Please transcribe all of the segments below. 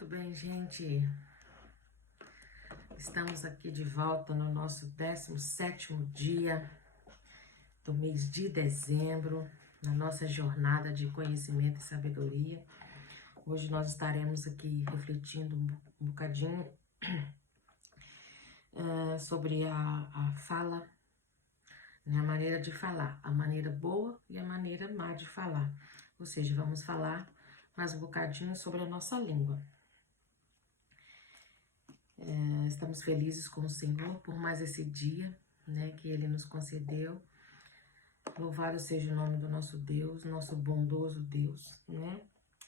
Muito bem, gente. Estamos aqui de volta no nosso 17º dia do mês de dezembro, na nossa jornada de conhecimento e sabedoria. Hoje nós estaremos aqui refletindo um bocadinho sobre a fala, né, a maneira de falar, a maneira boa e a maneira má de falar. Ou seja, vamos falar mais um bocadinho sobre a nossa língua. Estamos felizes com o Senhor por mais esse dia, né, que Ele nos concedeu. Louvado seja o nome do nosso Deus, nosso bondoso Deus, né?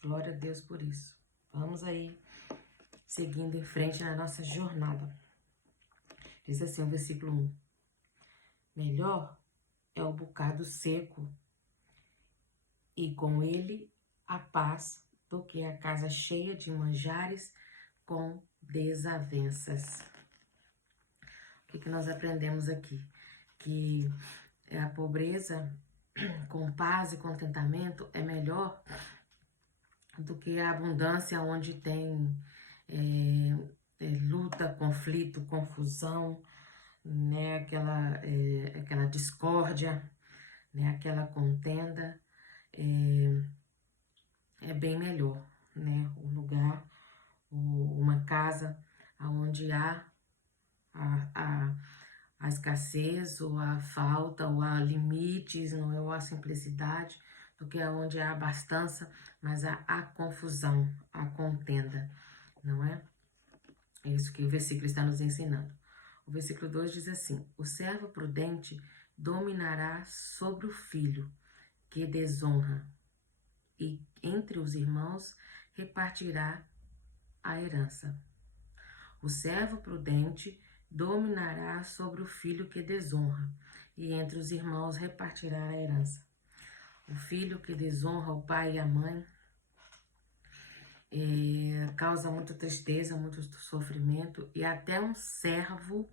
Glória a Deus por isso. Vamos aí, seguindo em frente na nossa jornada. Diz assim o versículo 1. Melhor é o bocado seco e com ele a paz do que a casa cheia de manjares com desavenças. O que nós aprendemos aqui? Que a pobreza com paz e contentamento é melhor do que a abundância onde tem luta, conflito, confusão, né? Aquela discórdia, né? Aquela contenda. É bem melhor, né? O lugar, uma casa onde há a escassez, ou a falta, ou há limites, não é? Ou a simplicidade, do que onde há abastança, mas há a confusão, a contenda, não é? É isso que o versículo está nos ensinando. O versículo 2 diz assim: o servo prudente dominará sobre o filho que desonra, e entre os irmãos repartirá a herança. O servo prudente dominará sobre o filho que desonra, e entre os irmãos repartirá a herança. O filho que desonra o pai e a mãe causa muita tristeza, muito sofrimento, e até um servo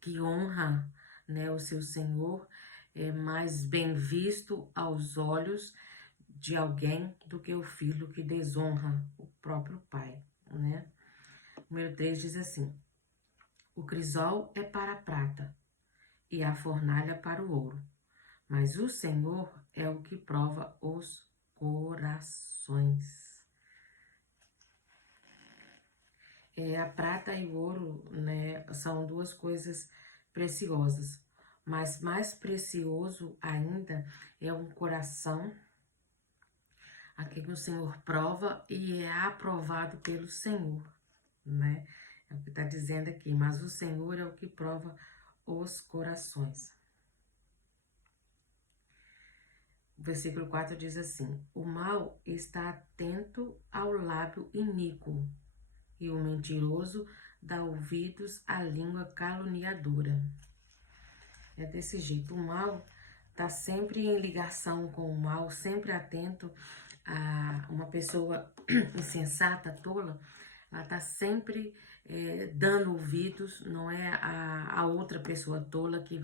que honra, né, o seu senhor é mais bem visto aos olhos de alguém do que o filho que desonra o próprio pai, né? O número 3 diz assim: o crisol é para a prata e a fornalha para o ouro, mas o Senhor é o que prova os corações. A prata e o ouro, né, são duas coisas preciosas, mas mais precioso ainda é um coração, aquele que o Senhor prova e é aprovado pelo Senhor, né? É o que está dizendo aqui, mas o Senhor é o que prova os corações. O versículo 4 diz assim: o mal está atento ao lábio iníquo, e o mentiroso dá ouvidos à língua caluniadora. É desse jeito, o mal está sempre em ligação com o mal, sempre atento a uma pessoa insensata, tola. Ela está sempre dando ouvidos, não é a outra pessoa tola que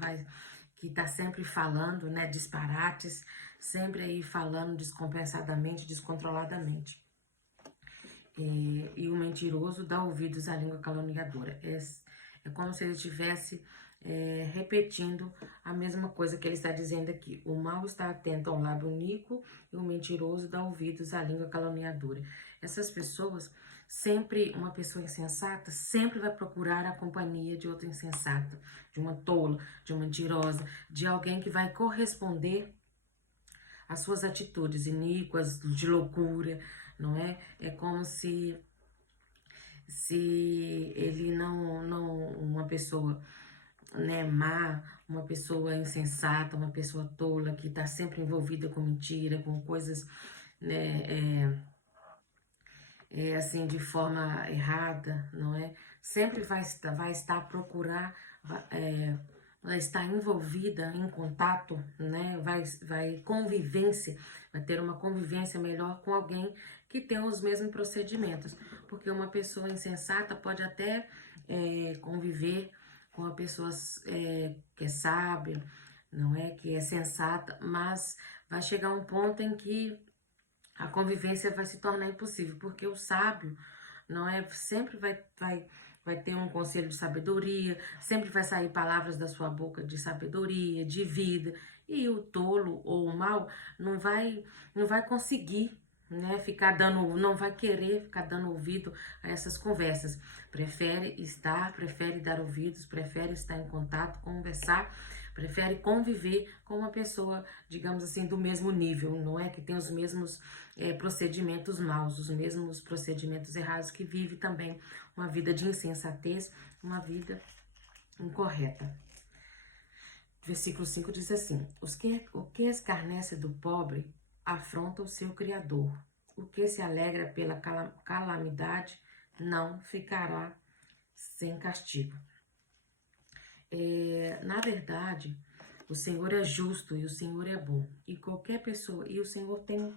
está sempre falando, né, disparates, sempre aí falando descompensadamente, descontroladamente. E o mentiroso dá ouvidos à língua caluniadora. É como se ele estivesse repetindo a mesma coisa que ele está dizendo aqui. O mal está atento ao lábio iníquo e o mentiroso dá ouvidos à língua caluniadora. Essas pessoas, sempre, uma pessoa insensata, sempre vai procurar a companhia de outra insensata, de uma tola, de uma mentirosa, de alguém que vai corresponder às suas atitudes iníquas, de loucura, não é? É como se ele uma pessoa, né, má, uma pessoa insensata, uma pessoa tola, que está sempre envolvida com mentira, com coisas, né, assim, de forma errada, não é? Sempre vai estar a procurar, vai estar envolvida em contato, né? Vai ter uma convivência melhor com alguém que tem os mesmos procedimentos. Porque uma pessoa insensata pode até conviver com uma pessoa que é sábia, não é? Que é sensata, mas vai chegar um ponto em que a convivência vai se tornar impossível, porque o sábio, não é? Sempre vai ter um conselho de sabedoria, sempre vai sair palavras da sua boca de sabedoria, de vida. E o tolo ou o mal não vai conseguir, né, não vai querer ficar dando ouvido a essas conversas. Prefere dar ouvidos, prefere estar em contato, conversar, prefere conviver com uma pessoa, digamos assim, do mesmo nível, não é? Que tem os mesmos procedimentos maus, os mesmos procedimentos errados, que vive também uma vida de insensatez, uma vida incorreta. Versículo 5 diz assim: o que escarnece do pobre afronta o seu Criador. O que se alegra pela calamidade não ficará sem castigo. Na verdade, o Senhor é justo e o Senhor é bom. E qualquer pessoa, e o Senhor tem...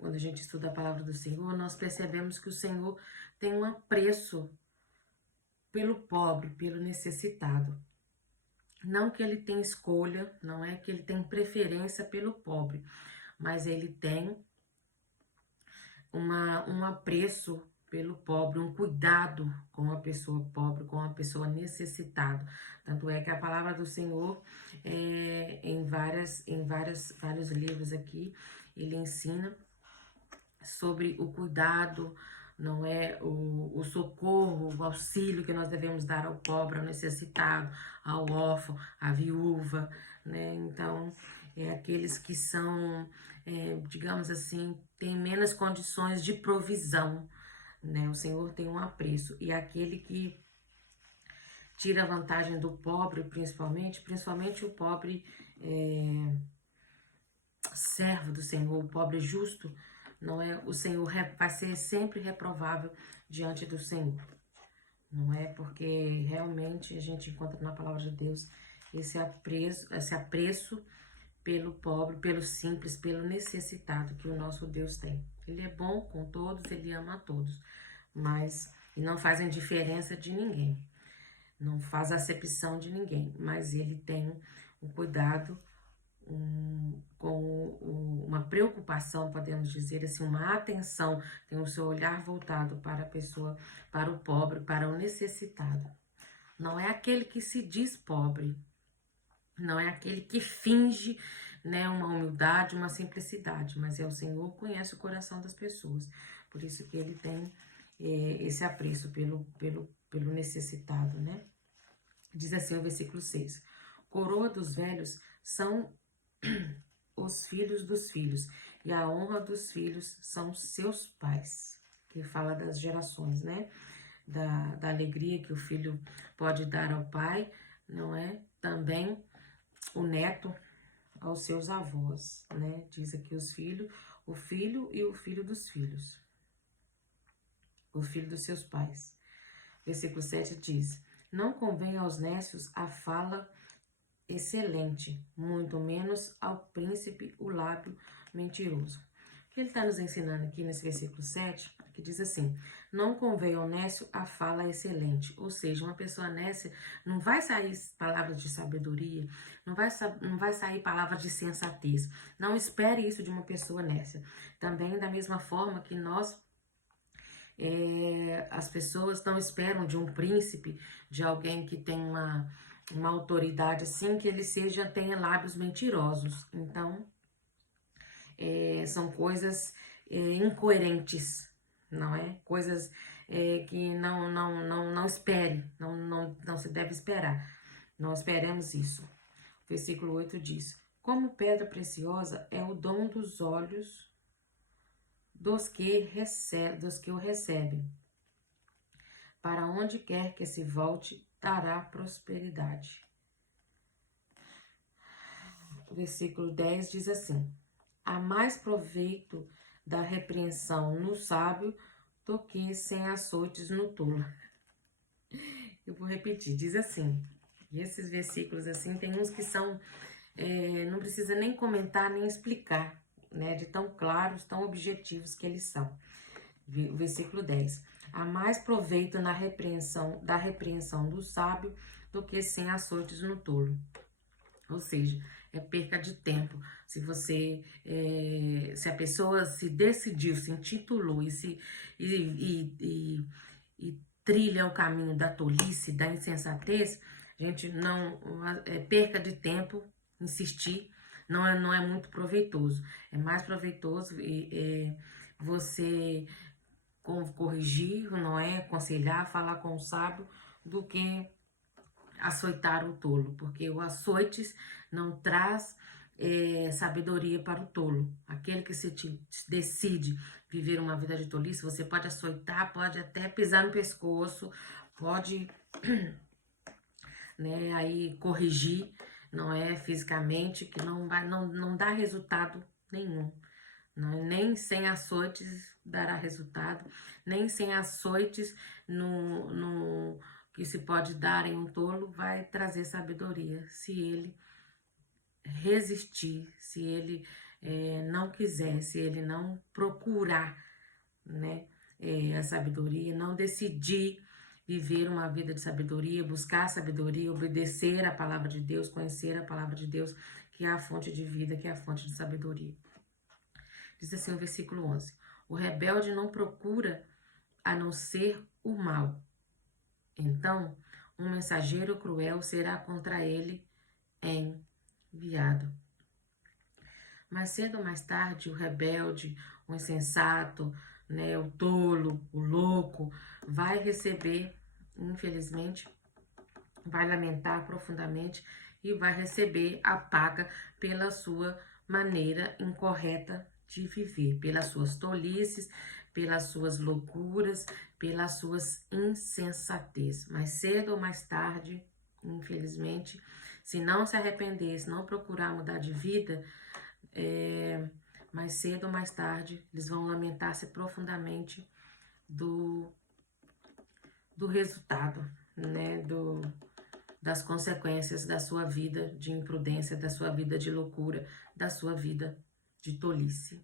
quando a gente estuda a palavra do Senhor, nós percebemos que o Senhor tem um apreço pelo pobre, pelo necessitado. Não que ele tenha escolha, não é que ele tem preferência pelo pobre, mas ele tem um apreço pelo pobre, um cuidado com a pessoa pobre, com a pessoa necessitada. Tanto é que a palavra do Senhor, em vários livros aqui, ele ensina sobre o cuidado, não é, o socorro, o auxílio que nós devemos dar ao pobre, ao necessitado, ao órfão, à viúva, né? Então, aqueles que são, digamos assim, têm menos condições de provisão, né? O Senhor tem um apreço. E aquele que tira vantagem do pobre, principalmente o pobre servo do Senhor, o pobre justo, não é? O Senhor vai ser sempre reprovável diante do Senhor. Não é? Porque realmente a gente encontra na palavra de Deus esse apreço pelo pobre, pelo simples, pelo necessitado que o nosso Deus tem. Ele é bom com todos, ele ama a todos, mas e não faz indiferença de ninguém, não faz acepção de ninguém, mas ele tem um cuidado, com uma preocupação, podemos dizer assim, uma atenção, tem o seu olhar voltado para a pessoa, para o pobre, para o necessitado. Não é aquele que se diz pobre, não é aquele que finge, né, uma humildade, uma simplicidade, mas é o Senhor que conhece o coração das pessoas. Por isso que ele tem esse apreço pelo necessitado, né? Diz assim o versículo 6: coroa dos velhos são os filhos dos filhos, e a honra dos filhos são seus pais. Que fala das gerações, né? Da alegria que o filho pode dar ao pai, não é? Também o neto aos seus avós, né? Diz aqui o filho e o filho dos filhos, o filho dos seus pais. Versículo 7 diz: não convém aos nécios a fala excelente, muito menos ao príncipe o lábio mentiroso. O que ele está nos ensinando aqui nesse versículo 7, que diz assim: não convém ao nécio a fala excelente, ou seja, uma pessoa nécia não vai sair palavras de sabedoria, não vai sair palavras de sensatez. Não espere isso de uma pessoa nécia. Também da mesma forma que as pessoas não esperam de um príncipe, de alguém que tem uma autoridade assim, que ele tenha lábios mentirosos. Então, são coisas incoerentes, não é? Coisas que não espere, não se deve esperar. Não esperemos isso. O versículo 8 diz: como pedra preciosa é o dom dos olhos dos que o recebem. Para onde quer que se volte, dará prosperidade. O versículo 10 diz assim: há mais proveito da repreensão no sábio do que sem açoites no tolo. Eu vou repetir, diz assim, e esses versículos assim, tem uns que são, não precisa nem comentar, nem explicar, né, de tão claros, tão objetivos que eles são. O versículo 10. Há mais proveito da repreensão do sábio do que sem açoites no tolo. Ou seja, é perca de tempo. Se você, se a pessoa se decidiu, se intitulou e trilha o caminho da tolice, da insensatez, gente, não perca de tempo, insistir, não é muito proveitoso. É mais proveitoso você corrigir, não é? Aconselhar, falar com o sábio, do que açoitar o tolo, porque o açoites não traz sabedoria para o tolo. Aquele que se decide viver uma vida de tolice, você pode açoitar, pode até pisar no pescoço, pode né, aí corrigir, não é, fisicamente, que não dá resultado nenhum. Não, nem sem açoites dará resultado, nem sem açoites no que se pode dar em um tolo vai trazer sabedoria, se ele resistir, se ele não quiser, se ele não procurar, né, a sabedoria, não decidir viver uma vida de sabedoria, buscar sabedoria, obedecer a palavra de Deus, conhecer a palavra de Deus, que é a fonte de vida, que é a fonte de sabedoria. Diz assim o versículo 11: o rebelde não procura a não ser o mal. Então, um mensageiro cruel será contra ele enviado. Mais cedo ou mais tarde, o rebelde, o insensato, né, o tolo, o louco, vai receber, infelizmente, vai lamentar profundamente e vai receber a paga pela sua maneira incorreta de viver, pelas suas tolices, pelas suas loucuras, pelas suas insensatez. Mais cedo ou mais tarde, infelizmente, se não se arrepender, se não procurar mudar de vida, mais cedo ou mais tarde, eles vão lamentar-se profundamente do resultado, né, das consequências da sua vida de imprudência, da sua vida de loucura, da sua vida de tolice.